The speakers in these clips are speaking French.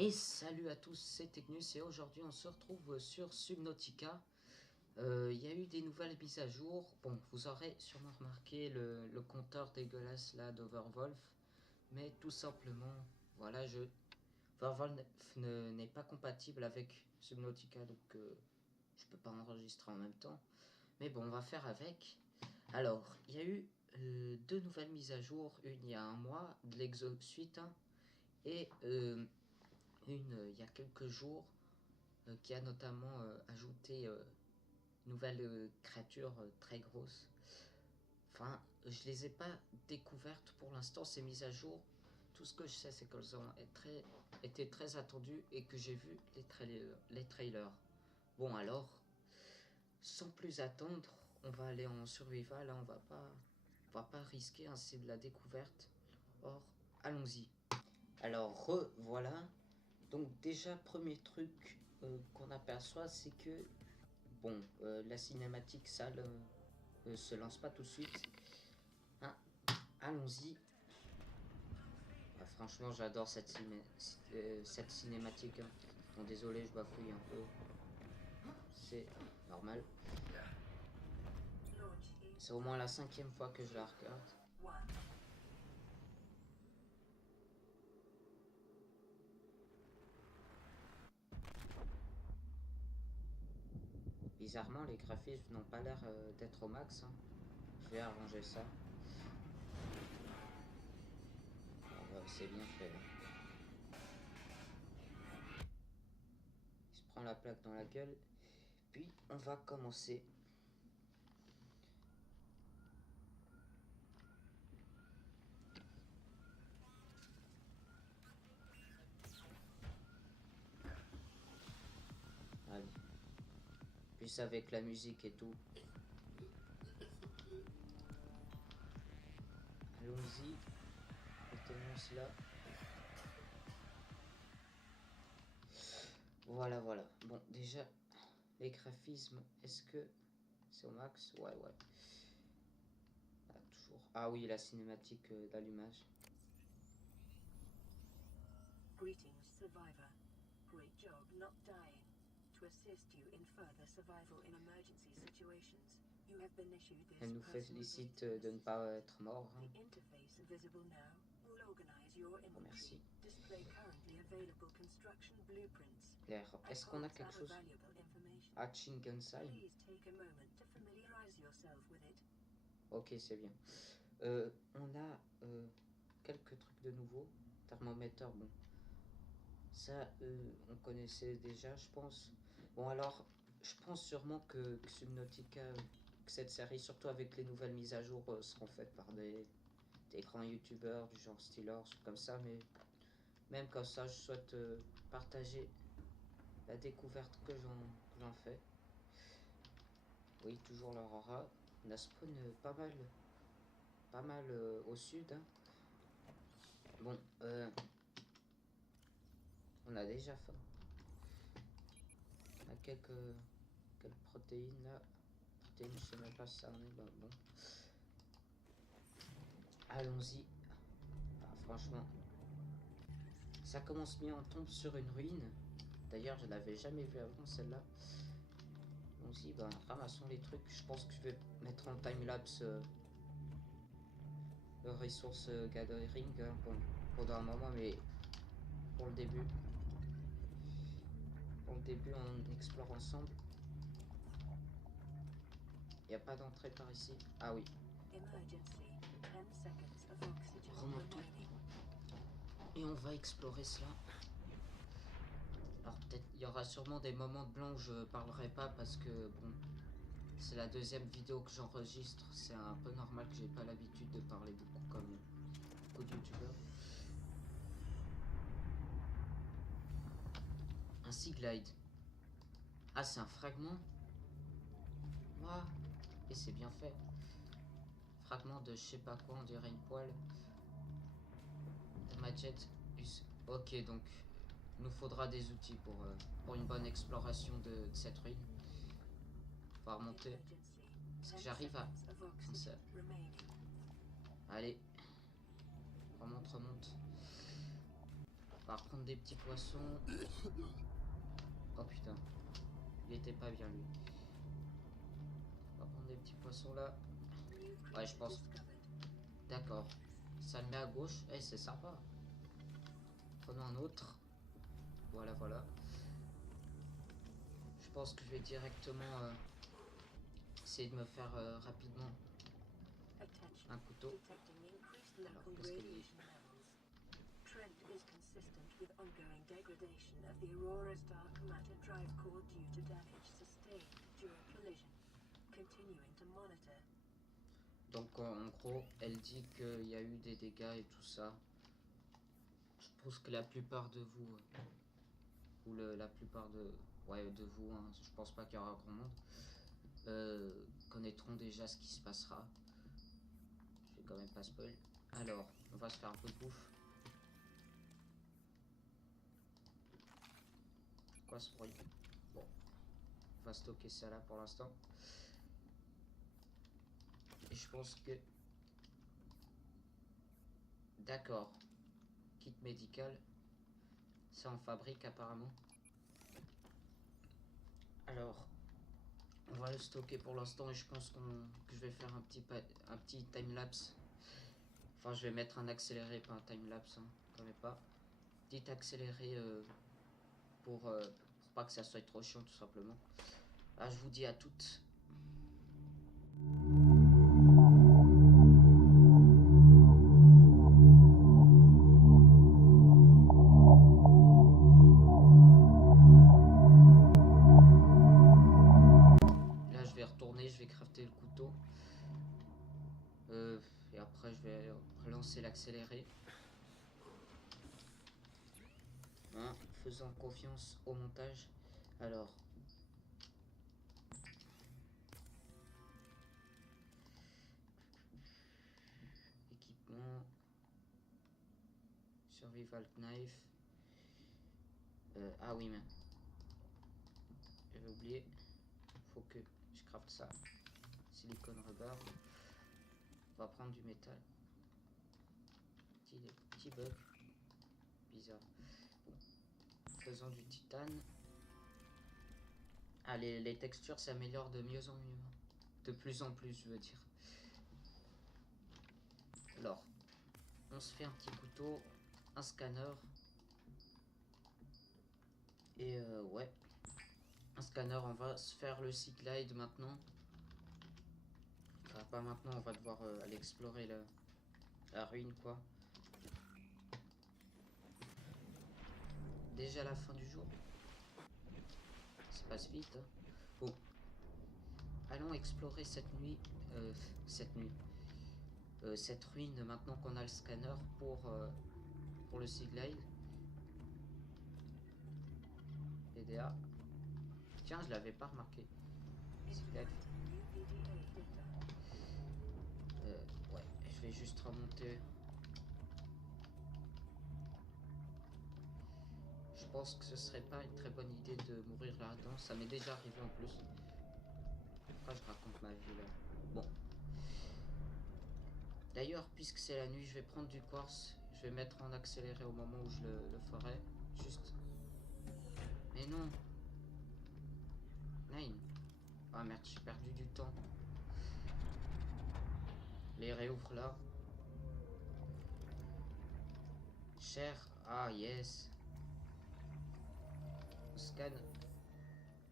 Et salut à tous, c'est Technus et aujourd'hui on se retrouve sur Subnautica. Il y a eu des nouvelles mises à jour. Bon, vous aurez sûrement remarqué le compteur dégueulasse là d'Overwolf. Mais tout simplement, voilà, Overwolf n'est pas compatible avec Subnautica, donc je peux pas enregistrer en même temps. Mais bon, on va faire avec. Alors, il y a eu deux nouvelles mises à jour, une il y a un mois, de l'Exosuite, hein, et une il y a quelques jours, qui a notamment ajouté une nouvelle créature très grosse. Enfin, je les ai pas découvertes pour l'instant, ces mises à jour. Tout ce que je sais, c'est qu'elles ont été très attendues et que j'ai vu les trailers. Bon alors, sans plus attendre, on va aller en survival, hein, on va pas risquer, hein, c'est de la découverte. Or, allons-y. Alors, voilà. Donc déjà, premier truc qu'on aperçoit, c'est que, bon, la cinématique, ça se lance pas tout de suite. Hein, allons-y. Ah, franchement, j'adore cette cinématique. Hein. Bon, désolé, je bafouille un peu. C'est normal. C'est au moins la 5e fois que je la regarde. Bizarrement, les graphismes n'ont pas l'air d'être au max. Hein. Je vais arranger ça. Bon, c'est bien fait. Il se prend la plaque dans la gueule. Puis, on va commencer. Allez. Plus avec la musique et tout. Allons-y. Mettons cela. Voilà, voilà. Bon, déjà, les graphismes, est-ce que c'est au max? Ouais, ouais. Ah, toujours. Ah oui, la cinématique d'allumage. Greetings, survivor. Great job not dying. To assist you in further survival in emergency situations, you have been issued this. Elle nous félicite de ne pas être mort. Hein. The interface visible now will organize your inventory. Display currently available construction blueprints. Claire, est-ce qu'on a quelque chose? Ah, Shingansai. Please take a moment to familiarize yourself with it. Ok, c'est bien. On a quelques trucs de nouveau. Thermomètre, bon. Ça, on connaissait déjà, je pense. Bon, alors, je pense sûrement que Subnautica, que cette série, surtout avec les nouvelles mises à jour, seront faites par des grands youtubeurs du genre Steelers, comme ça. Mais même comme ça, je souhaite partager la découverte que j'en fais. Oui, toujours l'Aurora. On a spawn pas mal au sud. Hein. Bon, on a déjà faim. On a quelques protéines là. Protéines, je sais même pas si ça en est. Bon. Allons-y. Ah, franchement, ça commence bien. On tombe sur une ruine. D'ailleurs, je l'avais jamais vue avant celle-là. Allons-y, ben, ramassons les trucs. Je pense que je vais mettre en time-lapse le resource gathering hein, pendant un moment, mais pour le début. Pour le début, on explore ensemble. Il n'y a pas d'entrée par ici. Ah oui. Remontons. Et on va explorer cela. Alors peut-être, il y aura sûrement des moments de blanc où je parlerai pas parce que, bon, c'est la deuxième vidéo que j'enregistre. C'est un peu normal que j'ai pas l'habitude de parler beaucoup comme beaucoup de youtubeurs. Un Sea Glide. Ah, c'est un fragment. Waouh. Et c'est bien fait. Fragment de je sais pas quoi, on dirait une poêle. Gadget. Ok, donc il nous faudra des outils pour une bonne exploration de cette ruine. On va remonter. Est-ce que j'arrive à... Ça. Allez. Remonte. On va reprendre des petits poissons. Oh putain. Il était pas bien lui. On va prendre des petits poissons là. Ouais, je pense. D'accord. Ça le met à gauche. Eh, c'est sympa. Prenons un autre. Voilà, voilà. Je pense que je vais directement essayer de me faire rapidement un couteau. Alors, qu'est-ce qu'il dit? Trend is consistent with ongoing degradation of the Aurora Star Commander drive core due to damage sustained during collision. Continuing to monitor. Donc en gros, elle dit qu'il y a eu des dégâts et tout ça. Je pense que la plupart de vous, ou la plupart de, ouais, de vous, hein, je pense pas qu'il y aura grand monde, connaîtront déjà ce qui se passera. Je vais quand même pas spoil. Alors, on va se faire un peu de bouffe. Quoi ce bruit? Bon, on va stocker ça là pour l'instant. Et je pense que... D'accord. Kit médical. Ça en fabrique apparemment. Alors, on va le stocker pour l'instant et je pense que je vais faire un petit time-lapse. Enfin, je vais mettre un accéléré, pas un time-lapse, hein, quand même pas. Petit accéléré pour pas que ça soit trop chiant tout simplement. Là, je vous dis à toutes. Là, je vais retourner, je vais crafter le couteau. Et après, je vais relancer l'accéléré. Hein, faisant confiance au montage. Alors, équipement, survival knife. Ah oui, mais j'avais oublié. Faut que je crafte ça. Silicone rubber. On va prendre du métal. Petit bug bizarre. Bon. Faisons du titane. Ah, les textures s'améliorent de mieux en mieux. De plus en plus, je veux dire. Alors, on se fait un petit couteau, un scanner. Et ouais. Un scanner, on va se faire le Sea Glide maintenant. Enfin, pas maintenant, on va devoir aller explorer la ruine, quoi. Déjà la fin du jour. Ça passe vite, hein. Bon. Allons explorer cette nuit. Cette ruine maintenant qu'on a le scanner pour le Sea Glide. PDA. Tiens, je l'avais pas remarqué. Sea Glide. Ouais, je vais juste remonter. Je pense que ce serait pas une très bonne idée de mourir là-dedans. Ça m'est déjà arrivé en plus. Pourquoi je raconte ma vie là? Bon. D'ailleurs, puisque c'est la nuit, je vais prendre du quartz. Je vais mettre en accéléré au moment où je le ferai. Juste. Mais non. Nine. Ah merde, j'ai perdu du temps. Les réouvre là. Cher. Ah yes. On scanne.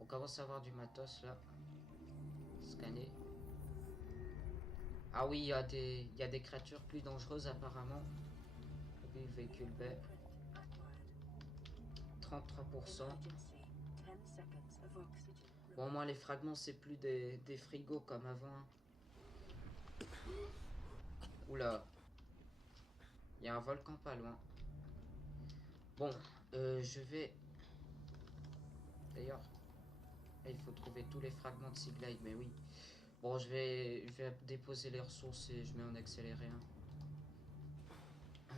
On commence à avoir du matos là. Scanner. Ah oui, il y a des créatures plus dangereuses apparemment. Oui, véhicule B. 33%. Bon, moi les fragments c'est plus des frigos comme avant. Oula. Il y a un volcan pas loin. Bon, je vais... D'ailleurs, il faut trouver tous les fragments de Sea Glide, mais oui. Bon, je vais déposer les ressources et je mets en accéléré. Hein.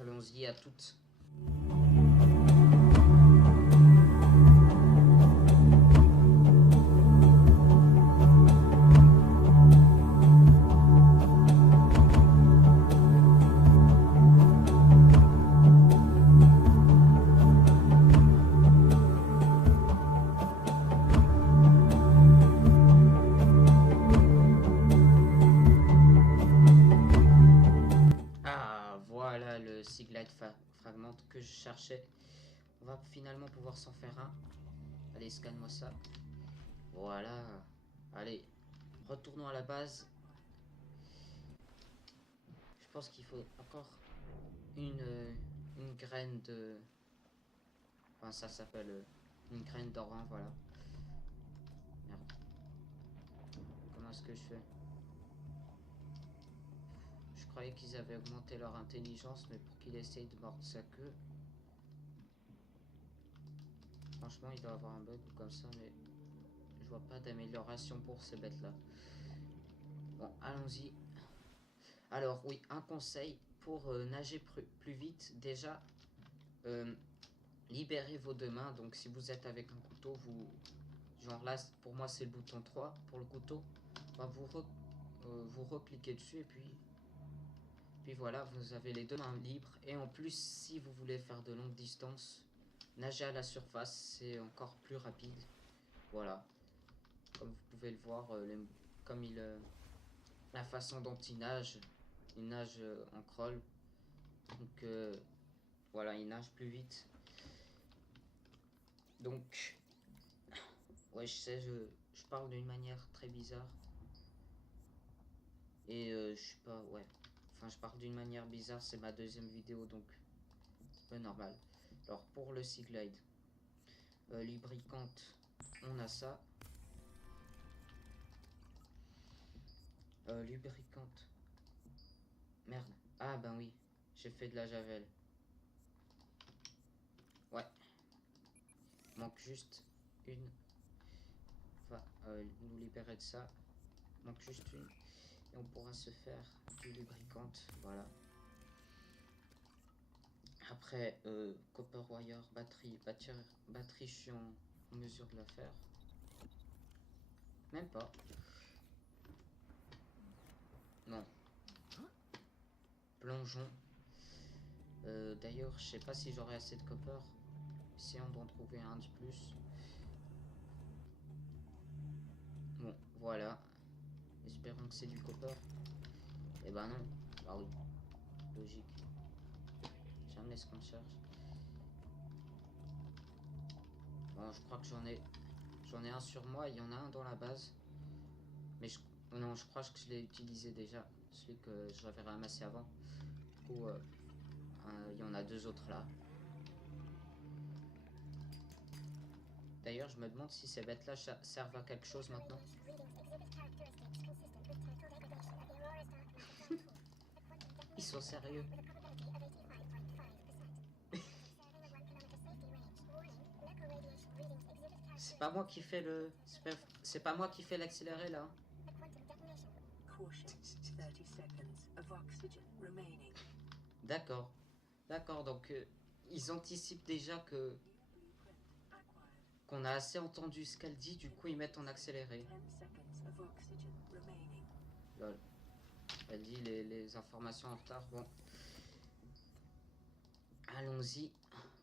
Allons-y à toutes. je cherchais. On va finalement pouvoir s'en faire un. Allez, scanne-moi ça. Voilà. Allez, retournons à la base. Je pense qu'il faut encore une graine de... Enfin, ça s'appelle une graine d'orange, voilà. Merde. Comment est-ce que je fais? Je croyais qu'ils avaient augmenté leur intelligence, mais pour qu'il essaye de mordre sa queue... Franchement, il doit avoir un bug ou comme ça, mais... Je vois pas d'amélioration pour ces bêtes-là. Bon, allons-y. Alors, oui, un conseil pour nager plus vite. Déjà, libérez vos deux mains. Donc, si vous êtes avec un couteau, vous... Genre là, pour moi, c'est le bouton 3 pour le couteau. Bah, vous recliquez dessus et puis voilà, vous avez les deux mains libres. Et en plus, si vous voulez faire de longues distances, nager à la surface, c'est encore plus rapide. Voilà. Comme vous pouvez le voir, comme la façon dont il nage en crawl. Donc voilà, il nage plus vite. Donc, ouais, je sais, je parle d'une manière très bizarre. Et je suis pas, ouais. Enfin, je parle d'une manière bizarre, c'est ma deuxième vidéo, donc c'est pas normal. Alors, pour le Sea Glide, lubrifiante, on a ça. Lubrifiante. Merde. Ah, ben oui, j'ai fait de la javel. Ouais. Manque juste une. Enfin, nous libérer de ça. Manque juste une. Et on pourra se faire du lubrifiante. Voilà. Après, copper wire, batterie, je suis en mesure de la faire. Même pas. Non. Plongeon. D'ailleurs, je sais pas si j'aurai assez de copper. Essayons d'en trouver un de plus. Bon, voilà. Espérons que c'est du copper. Eh ben non. Bah oui. Logique. Jamais ce qu'on cherche. Bon, je crois que j'en ai un sur moi. Il y en a un dans la base. Mais non, je crois que je l'ai utilisé déjà. Celui que j'avais ramassé avant. Du coup, il y en a deux autres là. D'ailleurs, je me demande si ces bêtes-là servent à quelque chose maintenant. Ils sont sérieux. C'est pas moi qui fais le... C'est pas moi qui fais l'accéléré là. D'accord. D'accord, donc ils anticipent déjà qu'on a assez entendu ce qu'elle dit, du coup ils mettent en accéléré. Lol. Elle dit les informations en retard. Bon. Allons-y.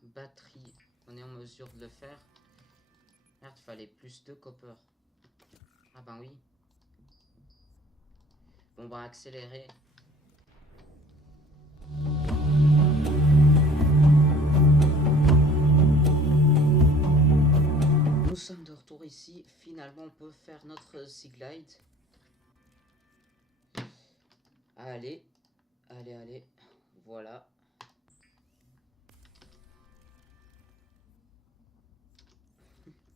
Batterie. On est en mesure de le faire. Merde, fallait plus de copper. Ah ben oui. Bon bah accélérer. Nous sommes de retour ici. Finalement on peut faire notre Sea Glide. Allez. Allez, allez. Voilà.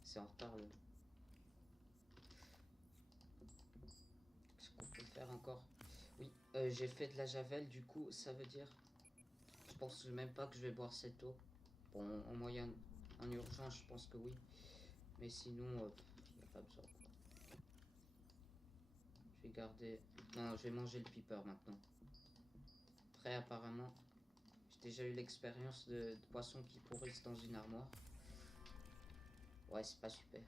C'est en retard le... Qu'est-ce qu'on peut faire encore? Oui, j'ai fait de la javel, du coup ça veut dire... Je pense même pas que je vais boire cette eau. Bon, en moyen, en urgence, je pense que oui. Mais sinon, il n'y a pas besoin. Je vais garder... Non, je vais manger le piper maintenant. Après, apparemment, j'ai déjà eu l'expérience de poissons qui pourrissent dans une armoire. Ouais, c'est pas super.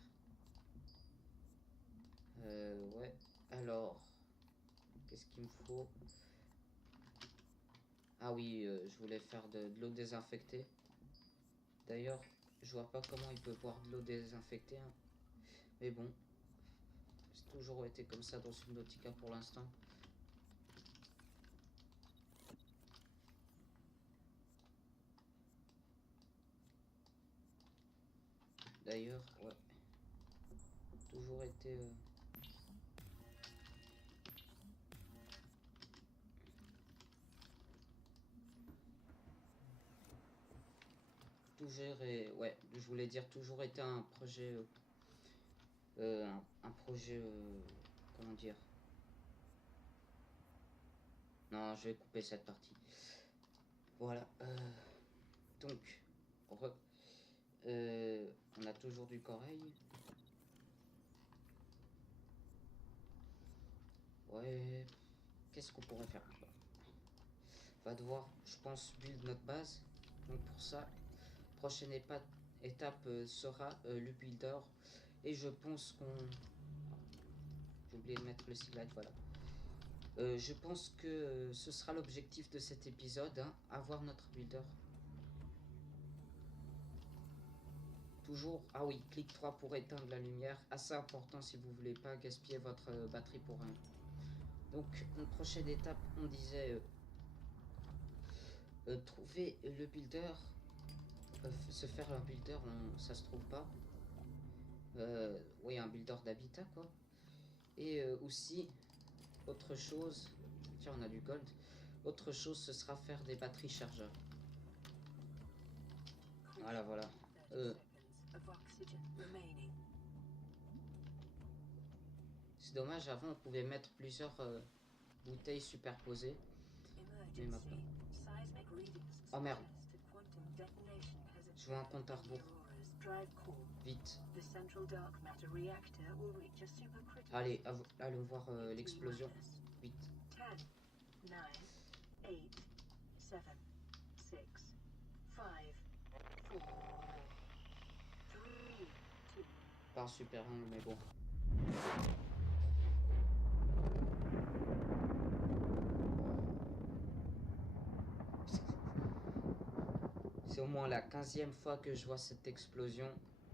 Ouais. Alors, qu'est-ce qu'il me faut? Ah oui, je voulais faire de l'eau désinfectée. D'ailleurs, je vois pas comment il peut boire de l'eau désinfectée. Hein. Mais bon, c'est toujours été comme ça dans Subnautica pour l'instant. d'ailleurs, ouais. Toujours été... toujours et ouais, je voulais dire toujours été un projet un projet comment dire, non, je vais couper cette partie. Voilà, donc on a toujours du corail. Ouais, qu'est-ce qu'on pourrait faire? On va devoir, je pense, build notre base. Donc pour ça, prochaine étape sera le builder. Et je pense qu'on... J'ai oublié de mettre le slide, voilà. Je pense que ce sera l'objectif de cet épisode, hein, avoir notre builder. Toujours, ah oui, clic 3 pour éteindre la lumière, assez important si vous voulez pas gaspiller votre batterie pour rien. Donc, une prochaine étape, on disait trouver le builder, se faire un builder, ça se trouve pas. Oui, un builder d'habitat quoi. Et aussi, autre chose, tiens, on a du gold. Autre chose, ce sera faire des batteries chargeurs. Voilà, voilà. C'est dommage, avant on pouvait mettre plusieurs bouteilles superposées. Mais maintenant... Oh merde. Je vois un compte à rebours. Vite. Allez, allons voir l'explosion. Vite. 10, 9, 8, 7, 6, 5, 4, 3, 2. Pas un super angle, mais bon. C'est au moins la 15e fois que je vois cette explosion,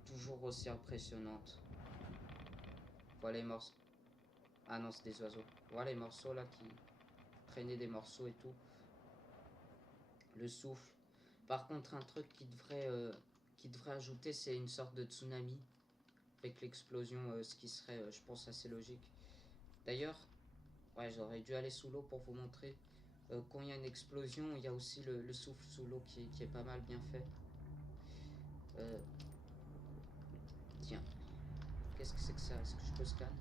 toujours aussi impressionnante. Voilà les morceaux. Ah non, c'est des oiseaux. Voilà les morceaux là qui traînaient des morceaux et tout. Le souffle. Par contre, un truc qui devrait ajouter, c'est une sorte de tsunami. Avec l'explosion, ce qui serait, je pense, assez logique. D'ailleurs, ouais, j'aurais dû aller sous l'eau pour vous montrer. Quand il y a une explosion, il y a aussi le souffle sous l'eau qui est pas mal bien fait. Tiens, qu'est-ce que c'est que ça? Est-ce que je peux scanner?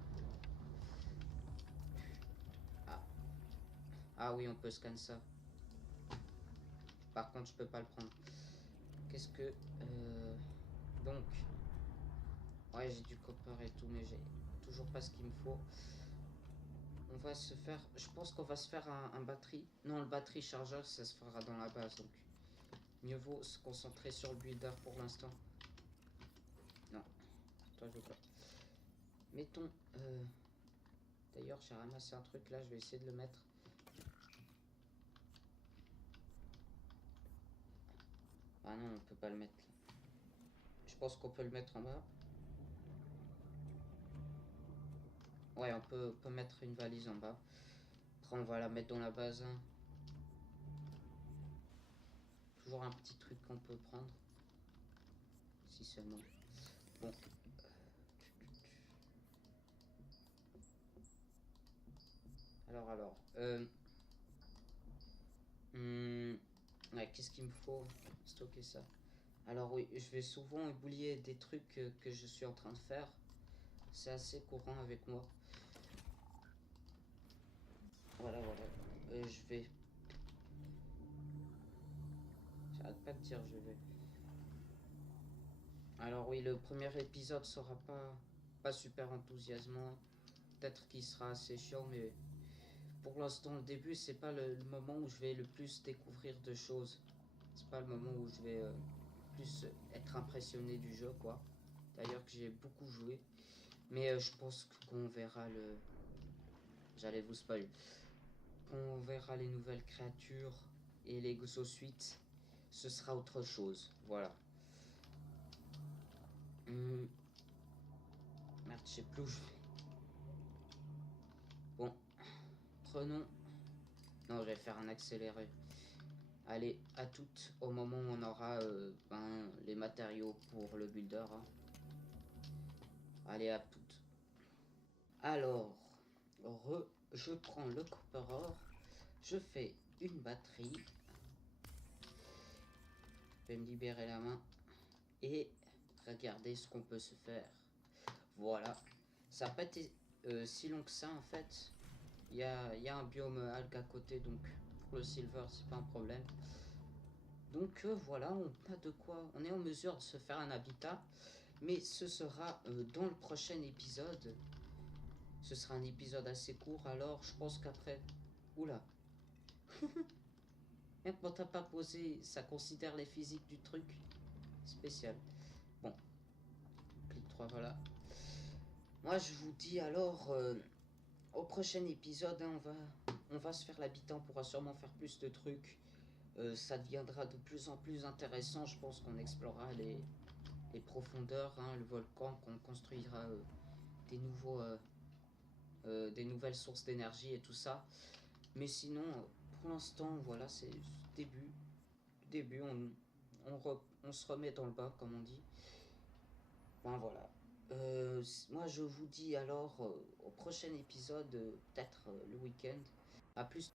Ah oui, on peut scanner ça. Par contre, je peux pas le prendre. Qu'est-ce que... donc... Ouais, j'ai du copper et tout, mais j'ai toujours pas ce qu'il me faut. On va se faire... Je pense qu'on va se faire un batterie. Non, le batterie chargeur, ça se fera dans la base, donc... Mieux vaut se concentrer sur le builder pour l'instant. Non, toi je veux pas. Mettons... D'ailleurs, j'ai ramassé un truc là, je vais essayer de le mettre. Ah non, on peut pas le mettre là. Je pense qu'on peut le mettre en bas. Ouais, on peut mettre une valise en bas. Après, on va la mettre dans la base. Hein. Toujours un petit truc qu'on peut prendre. Si seulement. Bon. Alors. Ouais, qu'est-ce qu'il me faut? Stocker ça. Alors oui, je vais souvent oublier des trucs que je suis en train de faire. C'est assez courant avec moi. Voilà. Je vais... J'arrête pas de dire je vais. Alors oui, le premier épisode sera pas super enthousiasmant. Peut-être qu'il sera assez chiant, mais pour l'instant, le début, c'est pas le moment où je vais le plus découvrir de choses. C'est pas le moment où je vais plus être impressionné du jeu, quoi. D'ailleurs que j'ai beaucoup joué. Mais je pense qu'on verra le... J'allais vous spoiler. Qu'on verra les nouvelles créatures et les exosuites, ce sera autre chose. Voilà. Merde, je sais plus où je vais. Bon, prenons... Non, je vais faire un accéléré. Allez, à toutes au moment où on aura les matériaux pour le builder. Hein. Allez, à toutes. Alors, je prends le copper ore, je fais une batterie, je vais me libérer la main et regardez ce qu'on peut se faire. Voilà, ça n'a pas été si long que ça en fait. Il y a un biome algue à côté, donc pour le silver c'est pas un problème. Donc voilà, on a de quoi, on est en mesure de se faire un habitat, mais ce sera dans le prochain épisode. Ce sera un épisode assez court, alors je pense qu'après... Oula. Même quand t'as pas posé, ça considère les physiques du truc. Spécial. Bon. Clic 3, voilà. Moi je vous dis alors au prochain épisode, hein, on va se faire l'habitant, on pourra sûrement faire plus de trucs. Ça deviendra de plus en plus intéressant, je pense qu'on explorera les profondeurs, hein, le volcan, qu'on construira des nouveaux... des nouvelles sources d'énergie et tout ça. Mais sinon, pour l'instant, voilà, c'est début. Début, on se remet dans le bain, comme on dit. Ben voilà. Moi, je vous dis alors au prochain épisode, peut-être le week-end. À plus.